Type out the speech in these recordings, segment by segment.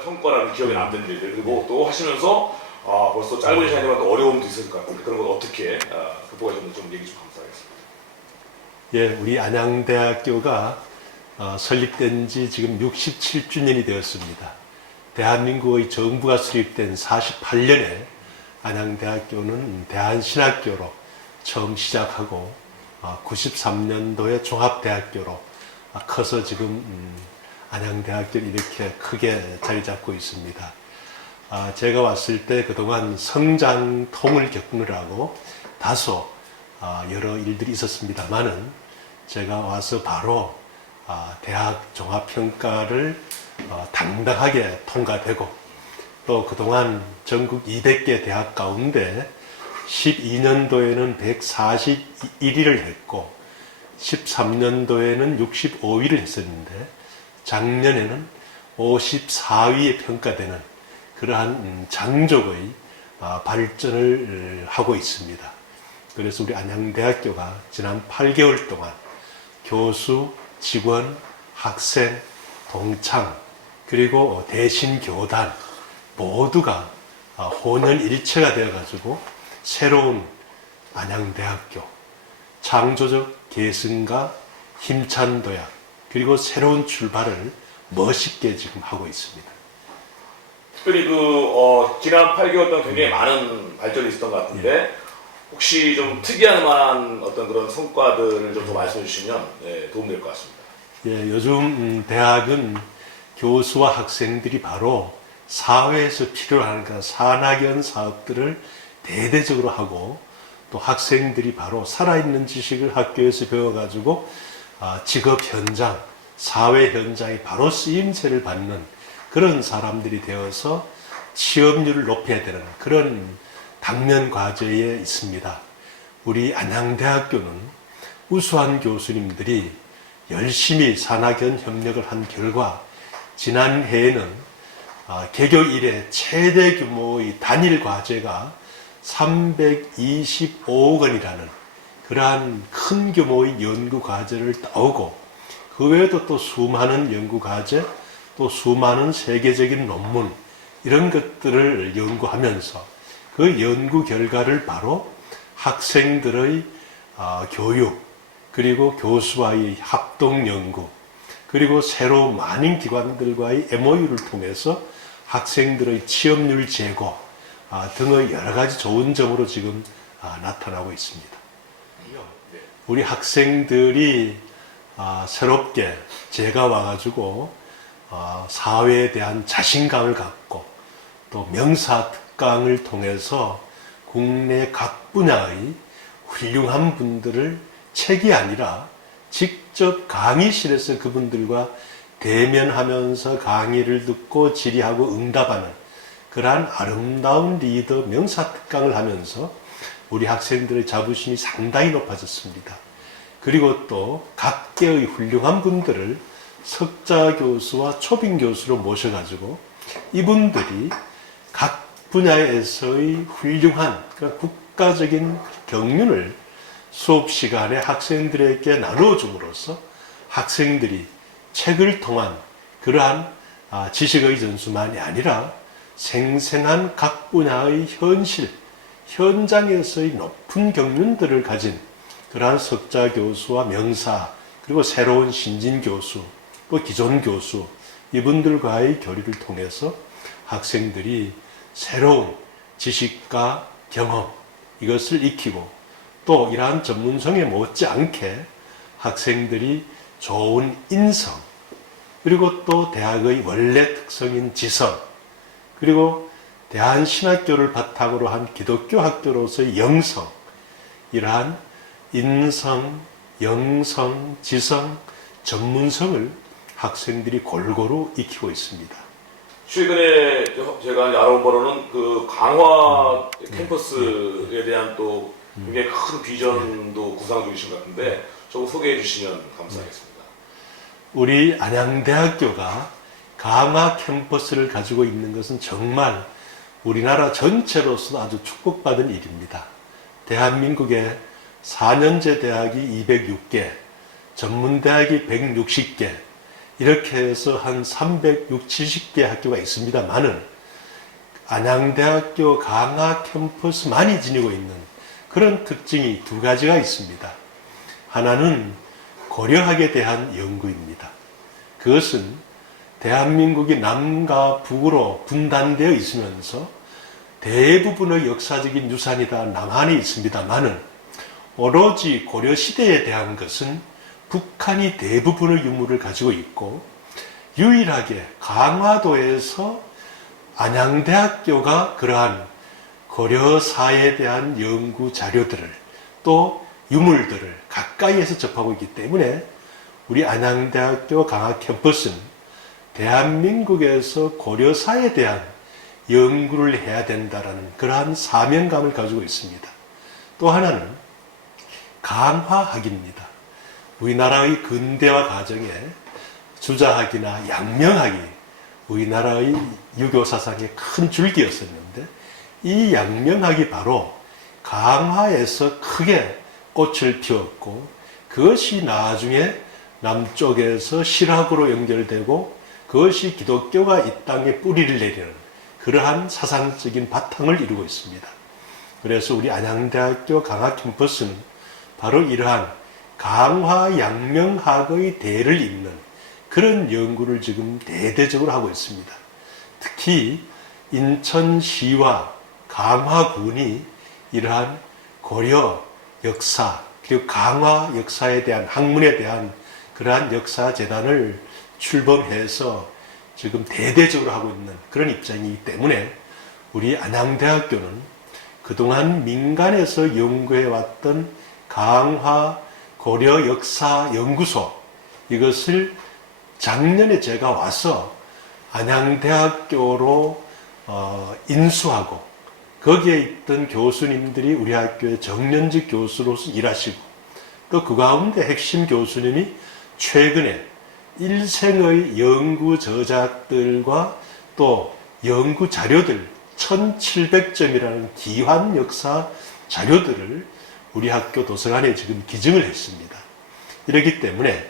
성과라는 기억에 남는 일들 그리고 또 하시면서 벌써 짧은 시간이지만 또 어려움도 있을 것 같은데 그런 건 어떻게 극복하셨는지 좀 얘기 좀 감사하겠습니다. 예, 우리 안양대학교가 설립된 지 지금 67주년이 되었습니다. 대한민국의 정부가 수립된 48년에 안양대학교는 대한신학교로 처음 시작하고 93년도에 종합대학교로 커서 지금 안양대학교는 이렇게 크게 자리 잡고 있습니다. 제가 왔을 때 그동안 성장통을 겪느라고 다소 여러 일들이 있었습니다만은 제가 와서 바로 대학 종합평가를 당당하게 통과되고 또 그동안 전국 200개 대학 가운데 12년도에는 141위를 했고 13년도에는 65위를 했었는데 작년에는 54위에 평가되는 그러한 장족의 발전을 하고 있습니다. 그래서 우리 안양대학교가 지난 8개월 동안 교수, 직원, 학생, 동창, 그리고 대신교단 모두가 혼연일체가 되어가지고 새로운 안양대학교, 창조적 계승과 힘찬 도약, 그리고 새로운 출발을 멋있게 지금 하고 있습니다. 특별히 지난 8개월 동안 굉장히 많은 발전이 있었던 것 같은데 혹시 좀 특이한 만한 어떤 그런 성과들을 좀 더 말씀해 주시면 도움될 것 같습니다. 예, 요즘 대학은 교수와 학생들이 바로 사회에서 필요한 산학연 사업들을 대대적으로 하고 또 학생들이 바로 살아있는 지식을 학교에서 배워가지고 직업 현장, 사회 현장에 바로 쓰임새를 받는 그런 사람들이 되어서 취업률을 높여야 되는 그런 당면 과제에 있습니다. 우리 안양대학교는 우수한 교수님들이 열심히 산학연 협력을 한 결과 지난해에는 개교 이래 최대 규모의 단일 과제가 325억 원이라는 그러한 큰 규모의 연구 과제를 따오고 그 외에도 또 수많은 연구 과제 또 수많은 세계적인 논문 이런 것들을 연구하면서 그 연구 결과를 바로 학생들의 교육 그리고 교수와의 합동 연구 그리고 새로 많은 기관들과의 MOU를 통해서 학생들의 취업률 제고 등의 여러 가지 좋은 점으로 지금 나타나고 있습니다. 우리 학생들이 새롭게 제가 와가지고 사회에 대한 자신감을 갖고 또 명사 특강을 통해서 국내 각 분야의 훌륭한 분들을 책이 아니라 직접 강의실에서 그분들과 대면하면서 강의를 듣고 질의하고 응답하는 그러한 아름다운 리더 명사 특강을 하면서 우리 학생들의 자부심이 상당히 높아졌습니다. 그리고 또 각계의 훌륭한 분들을 석자 교수와 초빙 교수로 모셔가지고 이분들이 각 분야에서의 훌륭한 국가적인 경륜을 수업 시간에 학생들에게 나누어줌으로써 학생들이 책을 통한 그러한 지식의 전수만이 아니라 생생한 각 분야의 현실, 현장에서의 높은 경륜들을 가진 그러한 석자 교수와 명사, 그리고 새로운 신진 교수, 또 기존 교수, 이분들과의 교류를 통해서 학생들이 새로운 지식과 경험, 이것을 익히고 또 이러한 전문성에 못지않게 학생들이 좋은 인성, 그리고 또 대학의 원래 특성인 지성, 그리고 대한신학교를 바탕으로 한 기독교 학교로서의 영성, 이러한 인성, 영성, 지성, 전문성을 학생들이 골고루 익히고 있습니다. 최근에 제가 알아본 바로는 그 강화 캠퍼스에 대한 또 굉장히 큰 비전도 구상 중이신 것 같은데 조금 소개해 주시면 감사하겠습니다. 우리 안양대학교가 강화 캠퍼스를 가지고 있는 것은 정말 우리나라 전체로서 아주 축복받은 일입니다. 대한민국에 4년제 대학이 206개, 전문대학이 160개, 이렇게 해서 한 360, 70개 학교가 있습니다만은 안양대학교 강화 캠퍼스만이 지니고 있는 그런 특징이 두 가지가 있습니다. 하나는 고려학에 대한 연구입니다. 그것은 대한민국이 남과 북으로 분단되어 있으면서 대부분의 역사적인 유산이 다 남한에 있습니다만은 오로지 고려시대에 대한 것은 북한이 대부분의 유물을 가지고 있고 유일하게 강화도에서 안양대학교가 그러한 고려사에 대한 연구 자료들을 또 유물들을 가까이에서 접하고 있기 때문에 우리 안양대학교 강화 캠퍼스는 대한민국에서 고려사에 대한 연구를 해야 된다는 그러한 사명감을 가지고 있습니다. 또 하나는 강화학입니다. 우리나라의 근대화 과정에 주자학이나 양명학이 우리나라의 유교 사상의 큰 줄기였었는데 이 양명학이 바로 강화에서 크게 꽃을 피웠고 그것이 나중에 남쪽에서 실학으로 연결되고 그것이 기독교가 이 땅에 뿌리를 내리는 그러한 사상적인 바탕을 이루고 있습니다. 그래서 우리 안양대학교 강화 캠퍼스는 바로 이러한 강화 양명학의 대를 잇는 그런 연구를 지금 대대적으로 하고 있습니다. 특히 인천시와 강화군이 이러한 고려 역사 그리고 강화 역사에 대한 학문에 대한 그러한 역사 재단을 출범해서 지금 대대적으로 하고 있는 그런 입장이기 때문에 우리 안양대학교는 그동안 민간에서 연구해왔던 강화 고려 역사 연구소 이것을 작년에 제가 와서 안양대학교로 인수하고 거기에 있던 교수님들이 우리 학교의 정년직 교수로서 일하시고 또 그 가운데 핵심 교수님이 최근에 일생의 연구 저작들과 또 연구 자료들 1700점이라는 기환 역사 자료들을 우리 학교 도서관에 지금 기증을 했습니다. 이렇기 때문에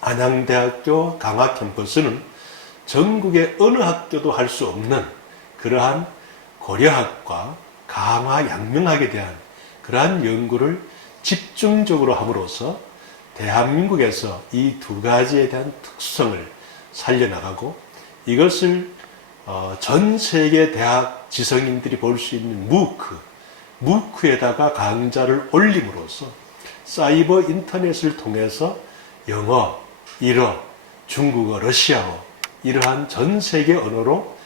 안양대학교 강화 캠퍼스는 전국의 어느 학교도 할 수 없는 그러한 고려학과 강화 양명학에 대한 그러한 연구를 집중적으로 함으로써 대한민국에서 이 두 가지에 대한 특성을 살려나가고 이것을 전 세계 대학 지성인들이 볼 수 있는 무크에다가 강좌를 올림으로써 사이버 인터넷을 통해서 영어, 일어, 중국어, 러시아어 이러한 전 세계 언어로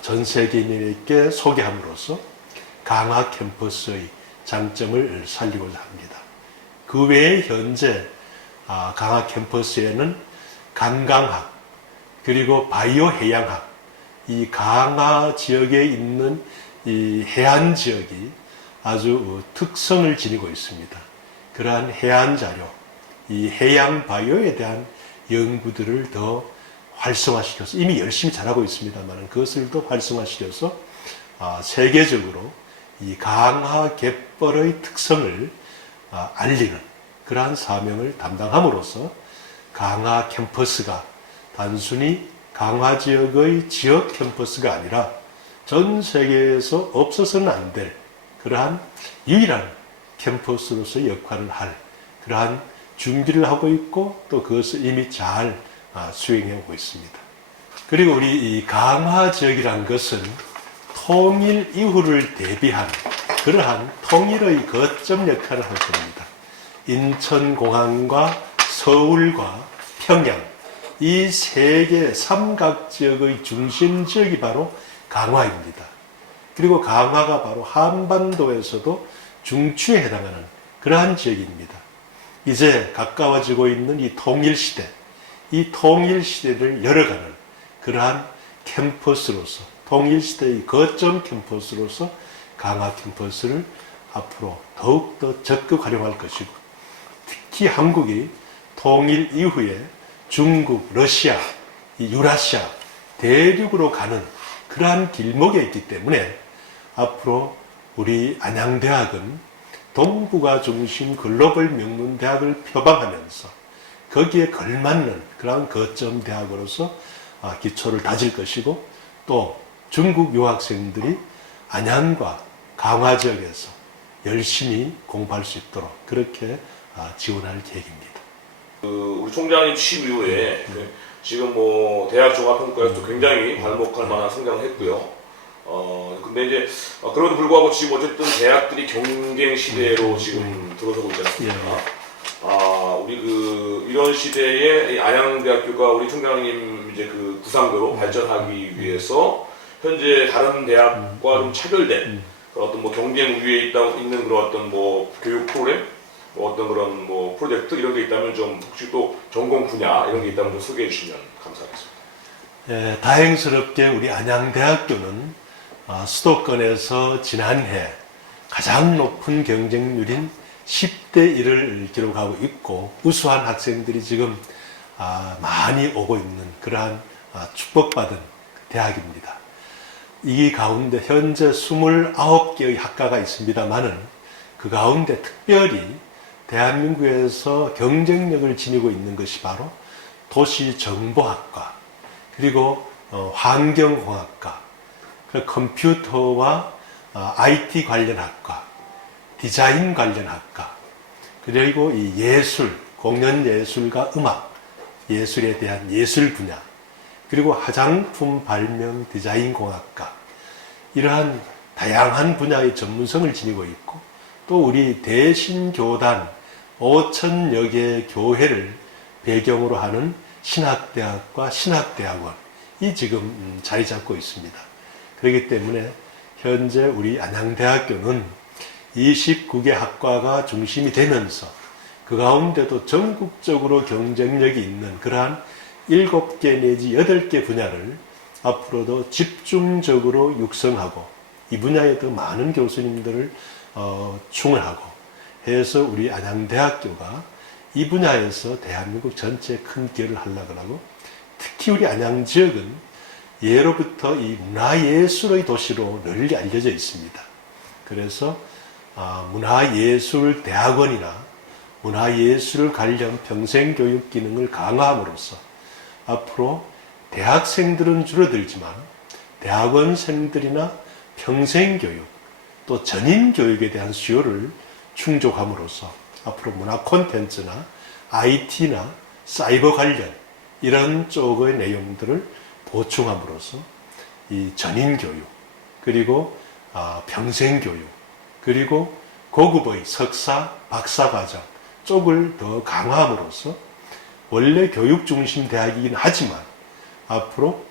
전 세계인에게 소개함으로써 강화 캠퍼스의 장점을 살리고자 합니다. 그 외에 현재 강화 캠퍼스에는 관광학 그리고 바이오 해양학 이 강화 지역에 있는 이 해안 지역이 아주 특성을 지니고 있습니다. 그러한 해안 자료, 이 해양 바이오에 대한 연구들을 더 활성화시켜서 이미 열심히 잘하고 있습니다만 그것을 더 활성화시켜서 세계적으로 이 강화 갯벌의 특성을 알리는 그러한 사명을 담당함으로써 강화 캠퍼스가 단순히 강화 지역의 지역 캠퍼스가 아니라 전 세계에서 없어서는 안 될 그러한 유일한 캠퍼스로서 역할을 할 그러한 준비를 하고 있고 또 그것을 이미 잘 수행해 오고 있습니다. 그리고 우리 이 강화 지역이란 것은 통일 이후를 대비한 그러한 통일의 거점 역할을 할 겁니다. 인천공항과 서울과 평양 이 세 개 삼각지역의 중심 지역이 바로 강화입니다. 그리고 강화가 바로 한반도에서도 중추에 해당하는 그러한 지역입니다. 이제 가까워지고 있는 이 통일시대, 이 통일시대를 열어가는 그러한 캠퍼스로서 통일시대의 거점 캠퍼스로서 강화 캠퍼스를 앞으로 더욱더 적극 활용할 것이고 특히 한국이 통일 이후에 중국, 러시아, 이 유라시아 대륙으로 가는 그러한 길목에 있기 때문에 앞으로 우리 안양대학은 동북아 중심 글로벌 명문대학을 표방하면서 거기에 걸맞는 그런 거점 대학으로서 기초를 다질 것이고, 또 중국 유학생들이 안양과 강화 지역에서 열심히 공부할 수 있도록 그렇게 지원할 계획입니다. 우리 총장님 취임 이후에 지금 뭐 대학 종합평가에서도 굉장히 괄목할 만한 성장을 했고요. 근데 이제 그럼에도 불구하고 지금 어쨌든 대학들이 경쟁 시대로 지금 들어서고 있지 않습니까? 우리 이런 시대에 이 안양대학교가 우리 총장님 이제 그 구상대로 발전하기 위해서 현재 다른 대학과 좀 차별된 그런 어떤 뭐 경쟁 우위에 있는 그런 어떤 뭐 교육 프로그램, 뭐 어떤 그런 뭐 프로젝트 이런 게 있다면 좀 혹시 또 전공 분야 이런 게 있다면 좀 소개해 주시면 감사하겠습니다. 예, 다행스럽게 우리 안양대학교는 수도권에서 지난해 가장 높은 경쟁률인 10대 1을 기록하고 있고, 우수한 학생들이 지금 많이 오고 있는 그러한 축복받은 대학입니다. 이 가운데 현재 29개의 학과가 있습니다만은 그 가운데 특별히 대한민국에서 경쟁력을 지니고 있는 것이 바로 도시정보학과, 그리고 환경공학과, 컴퓨터와 IT 관련 학과, 디자인 관련 학과, 그리고 이 예술, 공연예술과 음악, 예술에 대한 예술 분야, 그리고 화장품 발명 디자인 공학과, 이러한 다양한 분야의 전문성을 지니고 있고, 또 우리 대신교단 5천여 개의 교회를 배경으로 하는 신학대학과 신학대학원이 지금 자리 잡고 있습니다. 그렇기 때문에 현재 우리 안양대학교는 29개 학과가 중심이 되면서 그 가운데도 전국적으로 경쟁력이 있는 그러한 7개 내지 8개 분야를 앞으로도 집중적으로 육성하고, 이 분야에 더 많은 교수님들을 충원하고 해서 우리 안양대학교가 이 분야에서 대한민국 전체에 큰 기여를 하려고 하고, 특히 우리 안양 지역은 예로부터 이 문화예술의 도시로 널리 알려져 있습니다. 그래서 문화예술대학원이나 문화예술 관련 평생교육 기능을 강화함으로써 앞으로 대학생들은 줄어들지만 대학원생들이나 평생교육, 또 전인교육에 대한 수요를 충족함으로써 앞으로 문화 콘텐츠나 IT나 사이버 관련 이런 쪽의 내용들을 보충함으로써 이 전인교육, 그리고 평생교육, 그리고 고급의 석사, 박사 과정 쪽을 더 강화함으로써 원래 교육 중심 대학이긴 하지만 앞으로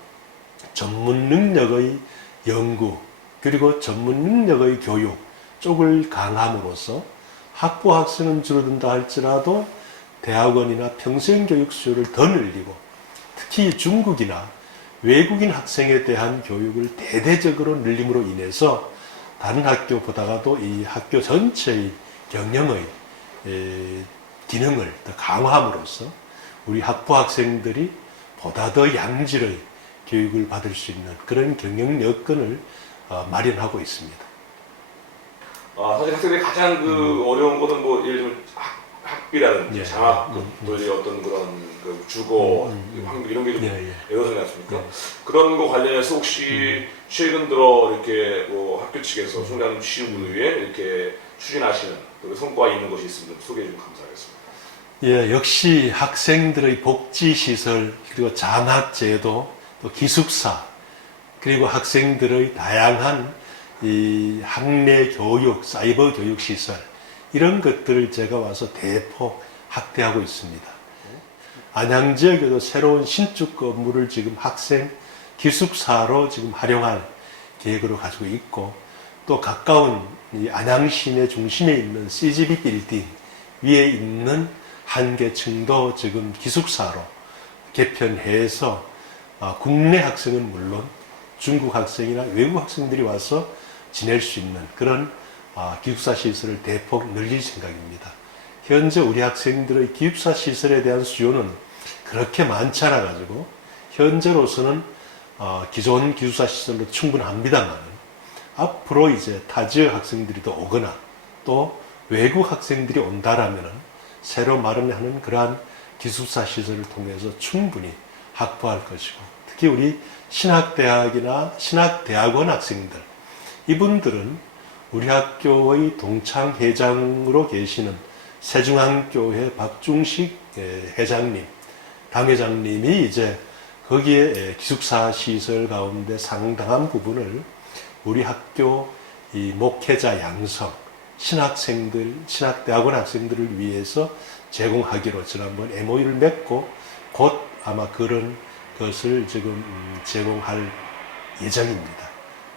전문 능력의 연구, 그리고 전문 능력의 교육 쪽을 강함으로써 학부 학생은 줄어든다 할지라도 대학원이나 평생교육 수요를 더 늘리고, 특히 중국이나 외국인 학생에 대한 교육을 대대적으로 늘림으로 인해서 다른 학교보다도 이 학교 전체의 경영의 기능을 더 강화함으로써 우리 학부 학생들이 보다 더 양질의 교육을 받을 수 있는 그런 경영 여건을 마련하고 있습니다. 사실 학생들이 가장 어려운 것은 뭐 예를 들면 학비라든지 예. 장학금, 또 이제 어떤 그런 주거, 환경 이런 게 좀 애로사항이 않습니까? 그런 거 관련해서 혹시 최근 들어 이렇게 뭐 학교 측에서 총장님 취임 후에 이렇게 추진하시는 그 성과가 있는 것이 있으면 좀 소개해 주면 감사하겠습니다. 예, 역시 학생들의 복지시설, 그리고 장학제도, 또 기숙사, 그리고 학생들의 다양한 이 학내 교육, 사이버 교육 시설, 이런 것들을 제가 와서 대폭 확대하고 있습니다. 안양 지역에도 새로운 신축 건물을 지금 학생 기숙사로 지금 활용할 계획으로 가지고 있고, 또 가까운 이 안양 시내 중심에 있는 CGV 빌딩 위에 있는 한 개 층도 지금 기숙사로 개편해서 국내 학생은 물론 중국 학생이나 외국 학생들이 와서 지낼 수 있는 그런 기숙사 시설을 대폭 늘릴 생각입니다. 현재 우리 학생들의 기숙사 시설에 대한 수요는 그렇게 많지 않아 가지고 현재로서는 기존 기숙사 시설로 충분합니다만, 앞으로 이제 타 지역 학생들이 더 오거나 또 외국 학생들이 온다라면은 새로 마련하는 그러한 기숙사 시설을 통해서 충분히 확보할 것이고, 특히 우리 신학대학이나 신학대학원 학생들, 이분들은 우리 학교의 동창회장으로 계시는 세중앙교회 박중식 회장님, 당회장님이 이제 거기에 기숙사 시설 가운데 상당한 부분을 우리 학교 이 목회자 양성, 신학생들, 신학대학원 학생들을 위해서 제공하기로 지난번 MOU를 맺고 곧 아마 그런 것을 지금 제공할 예정입니다.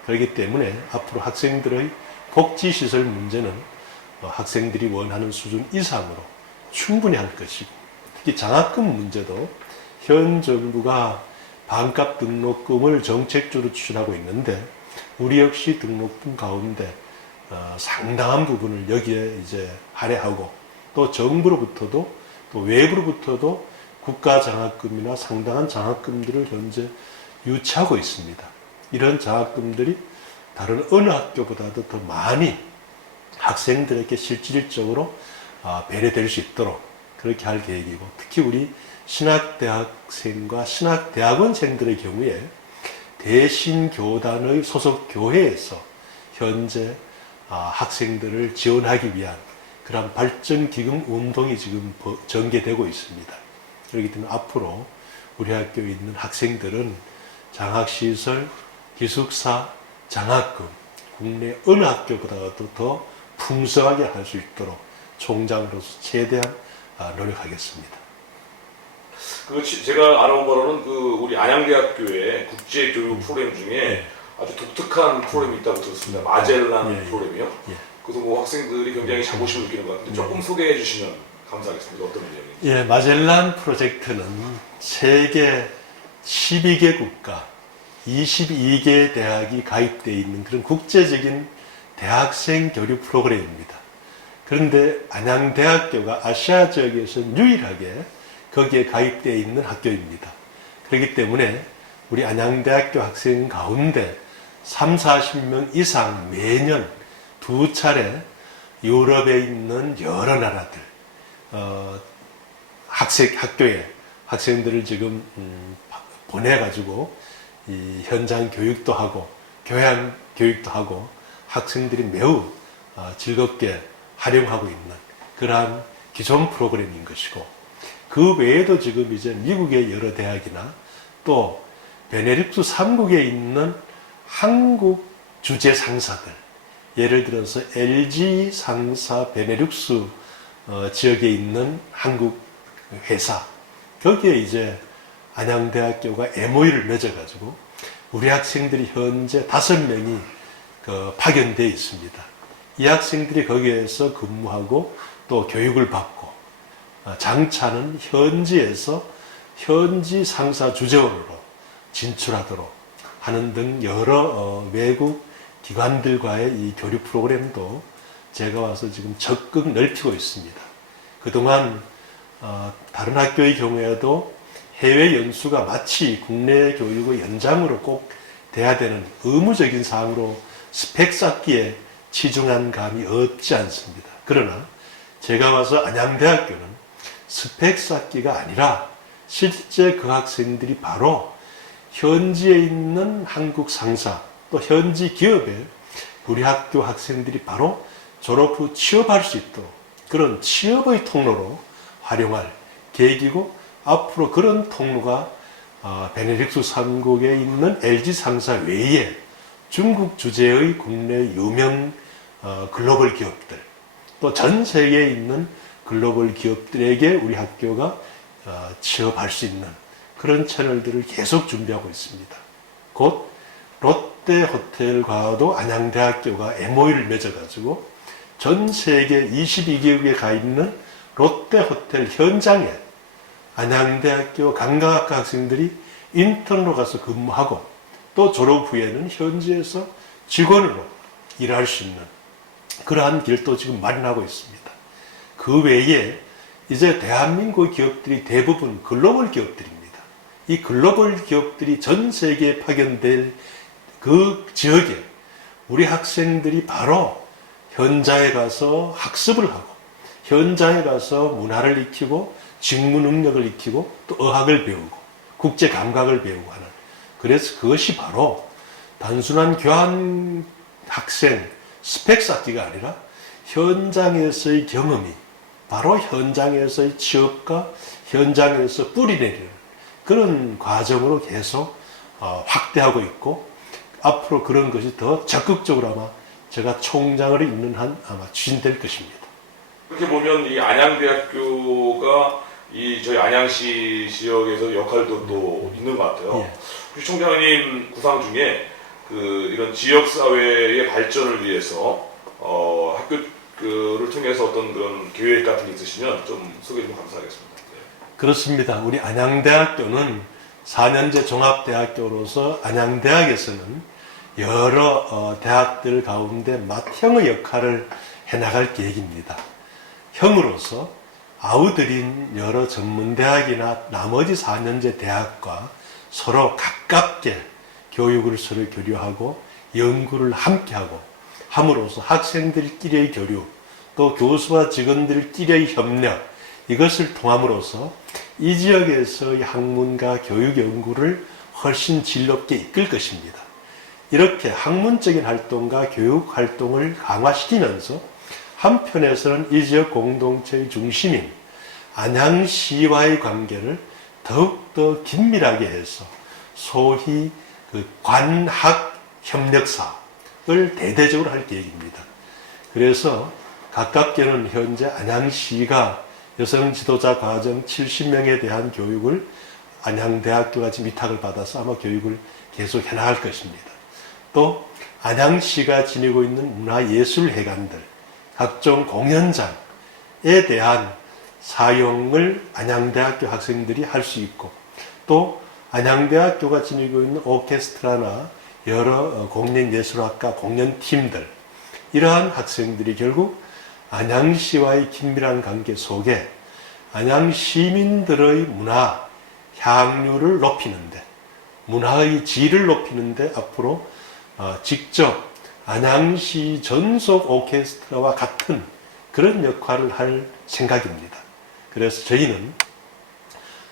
그렇기 때문에 앞으로 학생들의 복지시설 문제는 학생들이 원하는 수준 이상으로 충분히 할 것이고, 특히 장학금 문제도 현 정부가 반값 등록금을 정책적으로 추진하고 있는데, 우리 역시 등록금 가운데 상당한 부분을 여기에 이제 할애하고, 또 정부로부터도 또 외부로부터도 국가 장학금이나 상당한 장학금들을 현재 유치하고 있습니다. 이런 장학금들이 다른 어느 학교보다도 더 많이 학생들에게 실질적으로 배려될 수 있도록 그렇게 할 계획이고, 특히 우리 신학대학생과 신학대학원생들의 경우에 대신교단의 소속 교회에서 현재 학생들을 지원하기 위한 그런 발전기금 운동이 지금 전개되고 있습니다. 그렇기 때문에 앞으로 우리 학교에 있는 학생들은 장학시설, 기숙사, 장학금, 국내 어느 학교보다도 더 풍성하게 할 수 있도록 총장으로서 최대한 노력하겠습니다. 제가 알아본 바로는 우리 안양대학교의 국제교육 프로그램 중에 아주 독특한 프로그램이 있다고 들었습니다. 마젤란 프로그램이요. 그래서 뭐 학생들이 굉장히 자부심을 느끼는 것 같은데 조금 소개해 주시면 감사하겠습니다. 어떤 내용인지. 예, 마젤란 프로젝트는 세계 12개 국가 22개 대학이 가입되어 있는 그런 국제적인 대학생 교류 프로그램입니다. 그런데 안양대학교가 아시아 지역에서는 유일하게 거기에 가입되어 있는 학교입니다. 그렇기 때문에 우리 안양대학교 학생 가운데 30-40명 이상 매년 2차례 유럽에 있는 여러 나라들 학교에 학생들을 지금 보내가지고 이 현장 교육도 하고 교양 교육도 하고 학생들이 매우 즐겁게 활용하고 있는 그러한 기존 프로그램인 것이고, 그 외에도 지금 이제 미국의 여러 대학이나 또 베네룩스 3국에 있는 한국 주재 상사들, 예를 들어서 LG 상사 베네룩스 지역에 있는 한국 회사, 거기에 이제 안양대학교가 MOU를 맺어가지고 우리 학생들이 현재 5명이 파견되어 있습니다. 이 학생들이 거기에서 근무하고 또 교육을 받고 장차는 현지에서 현지 상사 주재원으로 진출하도록 하는 등 여러 외국 기관들과의 이 교류 프로그램도 제가 와서 지금 적극 넓히고 있습니다. 그동안 다른 학교의 경우에도 해외 연수가 마치 국내 교육의 연장으로 꼭 돼야 되는 의무적인 사항으로 스펙 쌓기에 치중한 감이 없지 않습니다. 그러나 제가 와서 안양대학교는 스펙 쌓기가 아니라 실제 그 학생들이 바로 현지에 있는 한국 상사 또 현지 기업에 우리 학교 학생들이 바로 졸업 후 취업할 수 있도록 그런 취업의 통로로 활용할 계획이고, 앞으로 그런 통로가 베네룩스 3국에 있는 LG 상사 외에 중국 주재의 국내 유명 글로벌 기업들, 또 전 세계에 있는 글로벌 기업들에게 우리 학교가 취업할 수 있는 그런 채널들을 계속 준비하고 있습니다. 곧 롯데호텔과도 안양대학교가 MOU를 맺어가지고 전 세계 22개국에 가 있는 롯데호텔 현장에 안양대학교 관광학과 학생들이 인턴으로 가서 근무하고 또 졸업 후에는 현지에서 직원으로 일할 수 있는 그러한 길도 지금 마련하고 있습니다. 그 외에 이제 대한민국 기업들이 대부분 글로벌 기업들입니다. 이 글로벌 기업들이 전 세계에 파견될 그 지역에 우리 학생들이 바로 현장에 가서 학습을 하고 현장에 가서 문화를 익히고 직무 능력을 익히고 또 어학을 배우고 국제 감각을 배우고 하는, 그래서 그것이 바로 단순한 교환 학생 스펙 쌓기가 아니라 현장에서의 경험이 바로 현장에서의 취업과 현장에서 뿌리내리는 그런 과정으로 계속 확대하고 있고, 앞으로 그런 것이 더 적극적으로 아마 제가 총장을 있는 한 아마 추진될 것입니다. 그렇게 보면 이 안양대학교가 이 저희 안양시 지역에서 역할도 또 있는 것 같아요. 예. 혹시 총장님 구상 중에 이런 지역 사회의 발전을 위해서 학교를 통해서 어떤 그런 계획 같은 게 있으시면 좀 소개 좀 감사하겠습니다. 네. 그렇습니다. 우리 안양대학교는 4년제 종합대학교로서 안양대학에서는 여러 대학들 가운데 맏형의 역할을 해나갈 계획입니다. 형으로서 아우들인 여러 전문대학이나 나머지 4년제 대학과 서로 가깝게 교육을 서로 교류하고 연구를 함께하고 함으로써 학생들끼리의 교류, 또 교수와 직원들끼리의 협력, 이것을 통함으로써 이 지역에서의 학문과 교육 연구를 훨씬 질 높게 이끌 것입니다. 이렇게 학문적인 활동과 교육 활동을 강화시키면서 한편에서는 이 지역 공동체의 중심인 안양시와의 관계를 더욱더 긴밀하게 해서 소위 관학 협력사를 대대적으로 할 계획입니다. 그래서 가깝게는 현재 안양시가 여성 지도자 과정 70명에 대한 교육을 안양대학교가 지금 위탁을 받아서 아마 교육을 계속 해나갈 것입니다. 또 안양시가 지니고 있는 문화예술회관들, 각종 공연장에 대한 사용을 안양대학교 학생들이 할 수 있고, 또 안양대학교가 지니고 있는 오케스트라나 여러 공연예술학과 공연팀들, 이러한 학생들이 결국 안양시와의 긴밀한 관계 속에 안양 시민들의 문화 향유를 높이는데, 문화의 질을 높이는데 앞으로 직접 안양시 전속 오케스트라와 같은 그런 역할을 할 생각입니다. 그래서 저희는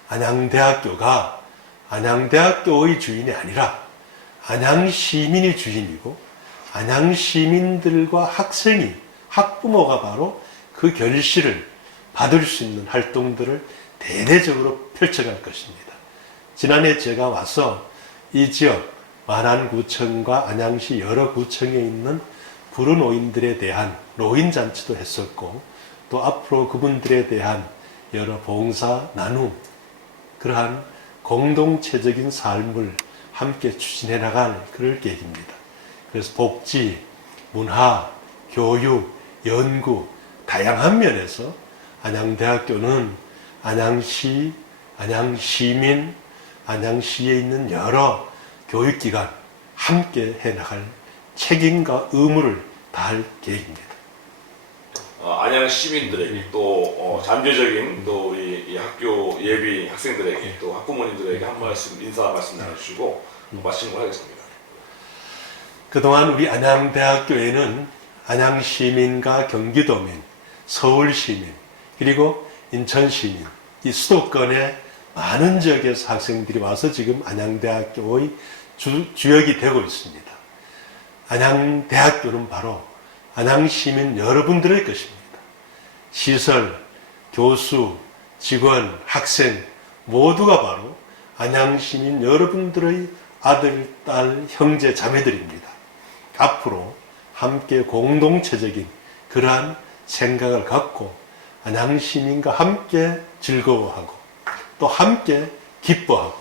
안양대학교가 안양대학교의 주인이 아니라 안양시민이 주인이고, 안양시민들과 학생이, 학부모가 바로 그 결실을 받을 수 있는 활동들을 대대적으로 펼쳐갈 것입니다. 지난해 제가 와서 이 지역 만안구청과 안양시 여러 구청에 있는 불우노인들에 대한 노인잔치도 했었고, 또 앞으로 그분들에 대한 여러 봉사, 나눔, 그러한 공동체적인 삶을 함께 추진해 나갈 그럴 계획입니다. 그래서 복지, 문화, 교육, 연구, 다양한 면에서 안양대학교는 안양시, 안양시민, 안양시에 있는 여러 교육기관 함께 해나갈 책임과 의무를 다할 계획입니다. 안양 시민들에게 또 잠재적인 또 우리 이 학교 예비 학생들에게 또 학부모님들에게 한 말씀, 인사 말씀 나눠주시고 마치는 걸 하겠습니다. 그동안 우리 안양대학교에는 안양시민과 경기도민, 서울시민, 그리고 인천시민, 이 수도권의 많은 지역에서 학생들이 와서 지금 안양대학교의 주역이 되고 있습니다. 안양대학교는 바로 안양시민 여러분들의 것입니다. 시설, 교수, 직원, 학생 모두가 바로 안양시민 여러분들의 아들, 딸, 형제, 자매들입니다. 앞으로 함께 공동체적인 그러한 생각을 갖고 안양시민과 함께 즐거워하고, 또 함께 기뻐하고,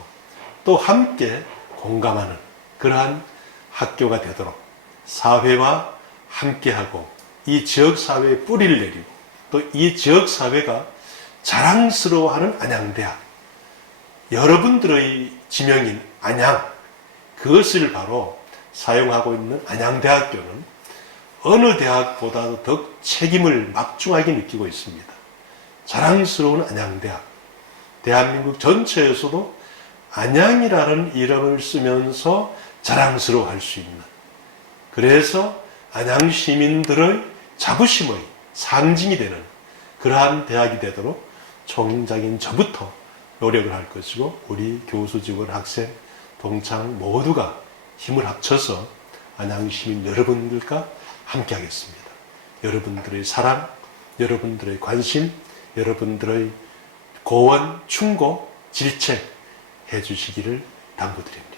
또 함께 공감하는 그러한 학교가 되도록 사회와 함께하고, 이 지역사회에 뿌리를 내리고, 또 이 지역사회가 자랑스러워하는 안양대학, 여러분들의 지명인 안양, 그것을 바로 사용하고 있는 안양대학교는 어느 대학보다도 더 책임을 막중하게 느끼고 있습니다. 자랑스러운 안양대학, 대한민국 전체에서도 안양이라는 이름을 쓰면서 자랑스러워할 수 있는, 그래서 안양 시민들의 자부심의 상징이 되는 그러한 대학이 되도록 총장인 저부터 노력을 할 것이고 우리 교수 직원 학생 동창 모두가 힘을 합쳐서 안양시민 여러분들과 함께 하겠습니다. 여러분들의 사랑, 여러분들의 관심, 여러분들의 고원, 충고, 질책 해주시기를 당부드립니다.